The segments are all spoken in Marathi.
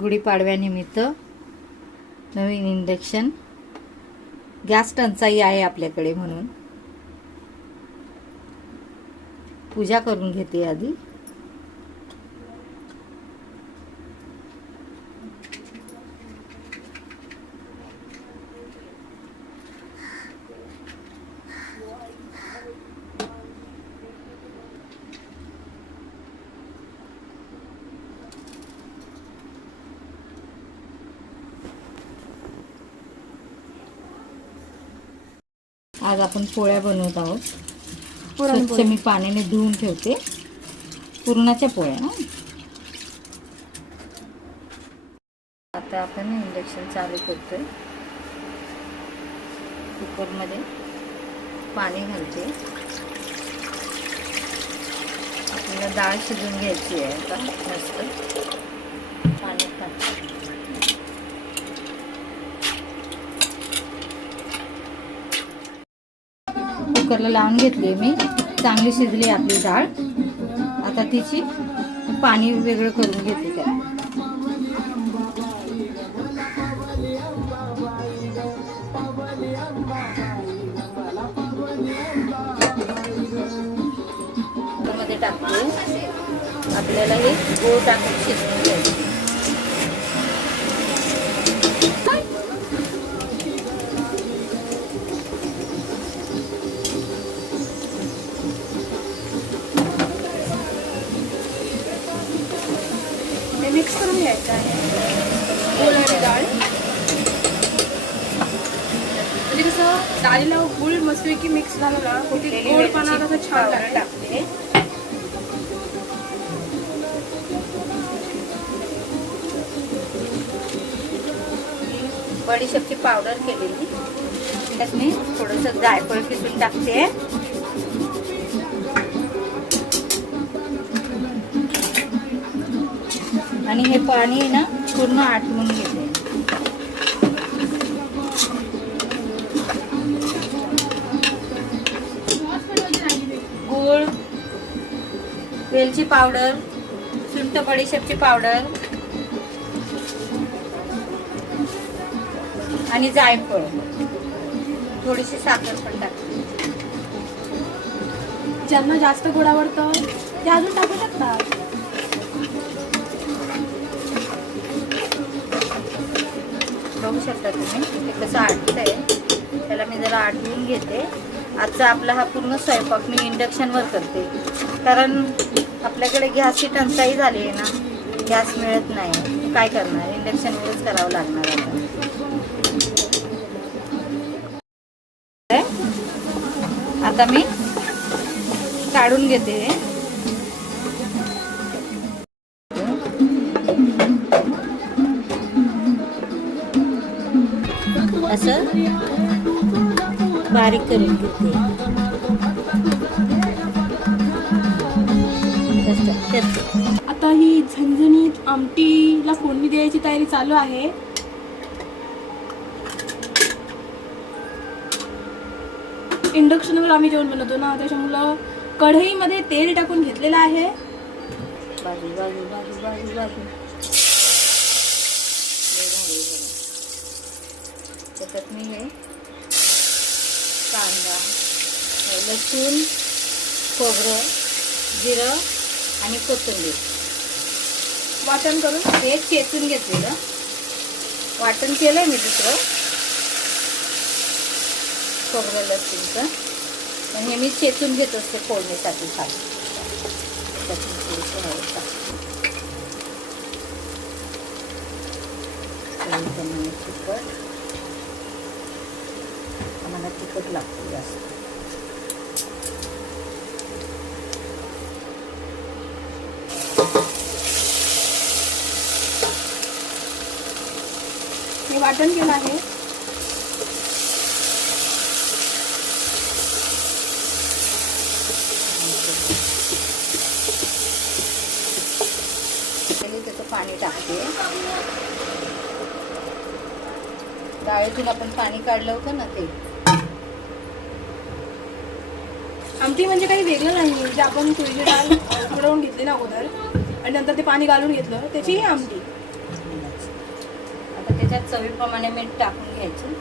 गुढीपाडव्यानिमित्त नवीन इंडक्शन गॅस टंचाई आहे आपल्याकडे, म्हणून पूजा करून घेते आधी. आज आपण पोळ्या बनवत आहोत. स्वच्छ मी पाण्याने धुवून ठेवते. पुरणाच्या पोळ्या ना. आता आपण इंडक्शन चालू करतोय. कुकरमध्ये पाणी घालते. आपल्याला डाळ शिजून घ्यायची आहे. आता मस्त पाणी घालते. कुकरला लावून घेतली मी. चांगली शिजली आपली डाळ. आता तिची पाणी वेगळं करून घेते. त्या मध्ये टाकते. आपल्याला हे गोळ टाकून शिजवून घ्यायचं. मिक्स करून घ्यायचं आहे गूळ आणि डाळ. म्हणजे कसं डाळीला गूळ मस्तपैकी मिक्स झालं ना, गोडपणा कसं छान लागते. बडीशेपची पावडर केलेली, त्यात मी थोडंसं जायफळ किसून टाकते. आणि हे पाणी ना पूर्ण आटवून घेते. गूळ, वेलची पावडर, सुंठ बडीशेपची पावडर आणि जायफळ, थोडीशी साखर पण टाकते. ज्यांना जास्त गोड आवडतं ते अजून टाकू शकतात. बघू शकता तुम्ही ते कसं आटतंय. त्याला मी जरा आटवून घेते. आजचा आपला हा पूर्ण स्वयंपाक मी इंडक्शनवर करते, कारण आपल्याकडे गॅसची टंचाई झाली आहे ना. गॅस मिळत नाही. काय करणार, इंडक्शनवरच करावं लागणार आता मी काढून घेते. असं बारीक करून घेते. आता ही झणझणीत आमटीला फोडणी द्यायची तयारी चालू आहे. इंडक्शनवर आम्ही जेवण बनवतो ना, त्याच्यामुळं कढईमध्ये तेल टाकून घेतलेलं आहे. बाजू बाजू बाजू बाजू बाजू त्याच्यात मी हे कांदा, लसूण, खोबरं, जिरं आणि कोथिंबीर वाटण करून हे चेचून घेतलेलं. वाटण केलंय मी दुसरं खोबरं लसूणचं, पण हे मी चेचून घेत असते फोडणीसाठी खाली. तिखट आम्हाला तिखट लागतं जास्त. हे वाटण केलं आहे. त्याचं पाणी टाकते. डाळीतून आपण पाणी काढलं होतं ना ते. आमटी म्हणजे काही वेगळं नाही. म्हणजे आपण तुरीची डाळ उडवून घेतली ना अगोदर आणि नंतर ते पाणी घालून घेतलं, त्याची ही आमटी. त्याच्यात चवीप्रमाणे मीठ टाकून घ्यायचं.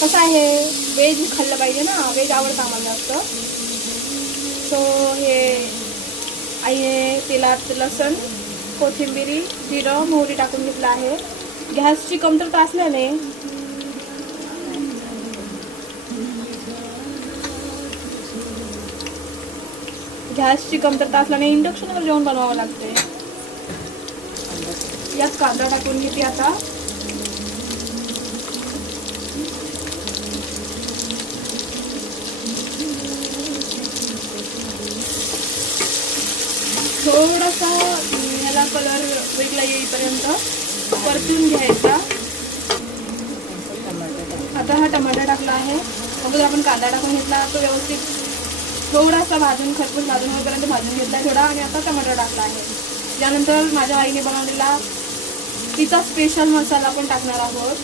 कसं आहे, व्हेज खाल्लं पाहिजे ना, व्हेज आवडतं आम्हाला जास्त. सो हे आईने तेलात लसण, कोथिंबिरी, जिरं, मोहरी टाकून घेतलं आहे. गॅसची कमतरता असल्याने इंडक्शनवर जेवण बनवावं लागते. यात कांदा टाकून घेते आता. थोडासा याला कलर वेगळा येईपर्यंत परतून घ्यायचा. आता हा टमाटर टाकला आहे. अगोदर आपण कांदा टाकून घेतला, तो व्यवस्थित थोडासा खरपूस भाजून होईपर्यंत भाजून घेतला थोडा, आणि आता टमाटर टाकला आहे. त्यानंतर माझ्या आईने बनवलेला तिचा स्पेशल मसाला पण टाकणार आहोत.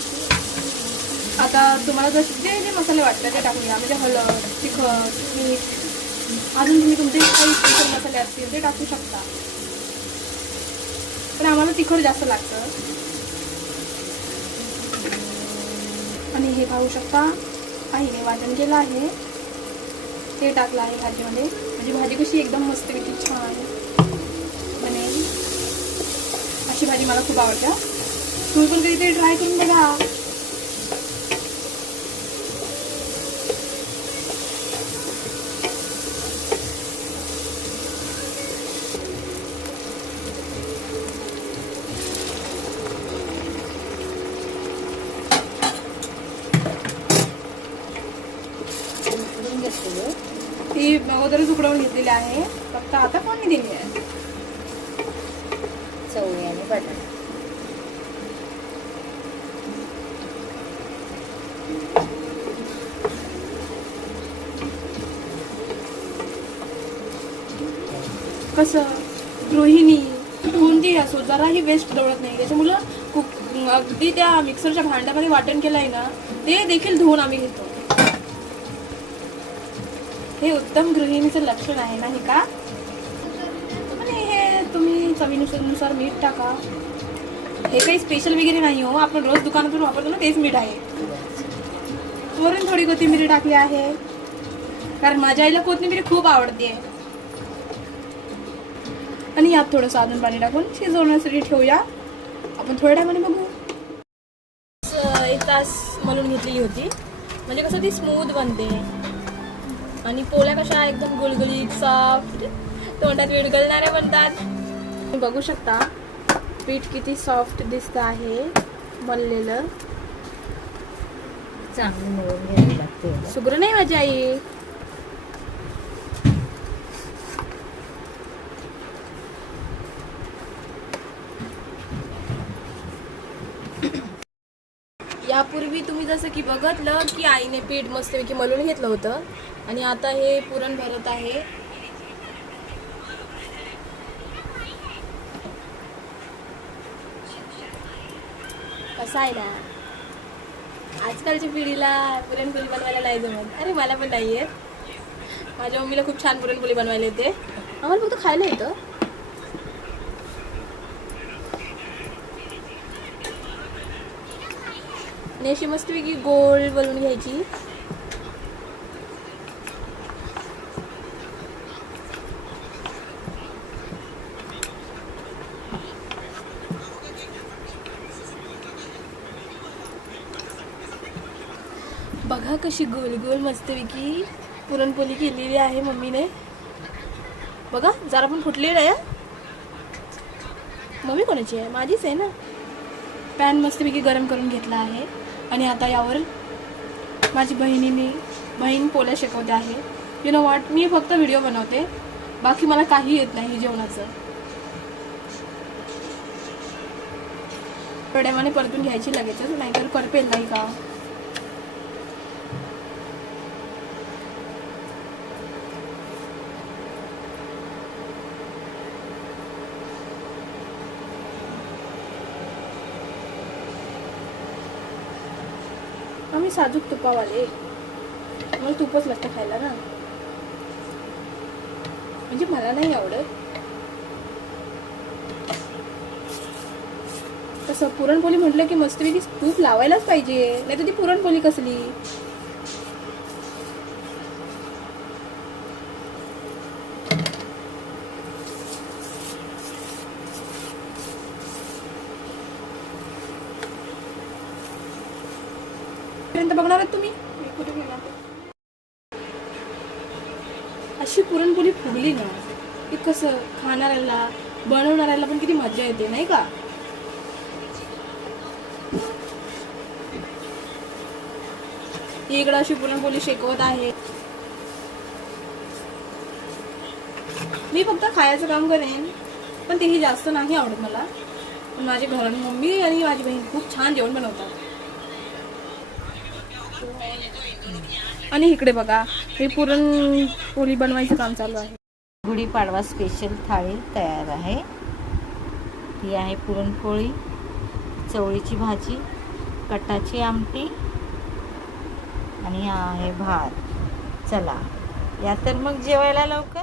आता तुम्हाला जे जे मसाले वाटतात ते टाकून घ्या, म्हणजे हळद, तिखट, मीठ, अजून तुम्ही तुमचे काही स्पेशल मसाले असतील ते टाकू शकता. पण आम्हाला तिखट जास्त लागतं. आणि हे पाहू शकता, आईने वाटण केलं आहे, ते टाकलं आहे भाजीमध्ये. म्हणजे भाजी कशी एकदम मस्तपैकी छान बनेल. अशी भाजी मला खूप आवडते. तुम्ही पण कधीतरी ट्राय करून बघा. ती अगोदरच उकडवून घेतलेली आहे, फक्त आता फोडणी दिली आहे. चवळी आणि बटाटा. कसं गृहिणी कोणती असो जराही वेस्ट दवडत नाही. त्याच्यामुळं अगदी त्या मिक्सरच्या भांड्यामध्ये वाटण केलं आहे ना, ते देखील धुवून आम्ही घेतो. हे उत्तम गृहिणीचं लक्षण आहे, नाही का? आणि हे तुम्ही चवीनुसार मीठ टाका. हे काही स्पेशल वगैरे नाही हो, आपण रोज दुकानातून वापरतो ना तेच मीठ आहे. वरून थोडी कोथिंबीर टाकली आहे, कारण माझ्या आईला कोथिंबीर खूप आवडते. आणि यात थोडंसं अजून पाणी टाकून शिजवण्यासाठी ठेवूया. आपण थोड्या टायमाने बघू. 1 तास मलून घेतलेली होती, म्हणजे कसं ती स्मूथ बनते. आणि पोळ्या कशा एकदम गुलगुलीत सॉफ्ट, तोंडात विरघळणाऱ्या बनतात. तुम्ही बघू शकता पीठ किती सॉफ्ट दिसतं आहे बनलेलं. चांगली मळून घ्यावी लागते. सुगरण नाही माझी आई. यापूर्वी तुम्ही जसं की बघितलं की आईने पीठ मस्तपैकी मळून घेतलं होतं, आणि आता हे पुरण भरत आहे. कसं आहे ना, आजकालच्या पिढीला पुरणपोळी बनवायला नाही जमत. अरे मला पण नाही येत. माझ्या मम्मीला खूप छान पुरणपोळी बनवायला येते, आम्हाला फक्त खायला येतं. आणि अशी मस्तपैकी गोल बनवून घ्यायची. बघा कशी गोल गोल मस्तपैकी पुरणपोळी केलेली आहे मम्मीने. बघा जरा पण फुटली नाही. मम्मी कोणाची आहे? माझीच आहे ना. पॅन मस्तपैकी गरम करून घेतला आहे, आणि आता यावर माझी बहीण पोळ्या शिकवते आहे. यू नो वॉट, मी फक्त व्हिडिओ बनवते, बाकी मला काही येत नाही जेवणाचं. थोड्यामाने परतून घ्यायची लगेचच, नाहीतर करपेल नाही का. मी साजूक तुपावाले, मला तूपच लागतं खायला ना, म्हणजे मला नाही आवडत. तसं पुरणपोळी म्हटलं की मस्तपैकी तूप लावायलाच पाहिजे, नाही तर ती पुरणपोळी कसली. बघणार आहात तुम्ही, अशी पुरणपोळी फुगली ना की कसं खाणाऱ्याला बनवणाऱ्याला पण किती मजा येते नाही का. इकडं अशी पुरणपोळी शेकवत आहे. मी फक्त खायचं काम करेन, पण तेही जास्त नाही आवडत मला. पण माझे घर मम्मी आणि माझी बहीण खूप छान जेवण बनवतात. आणि इकडे बघा, हे पुरणपोळी बनवायचं काम चालू आहे. गुढीपाडवा स्पेशल थाळी तयार आहे. ही आहे पुरणपोळी, चवळीची भाजी, कटाची आमटी आणि हा आहे भात. चला या तर मग जेवायला लवकर.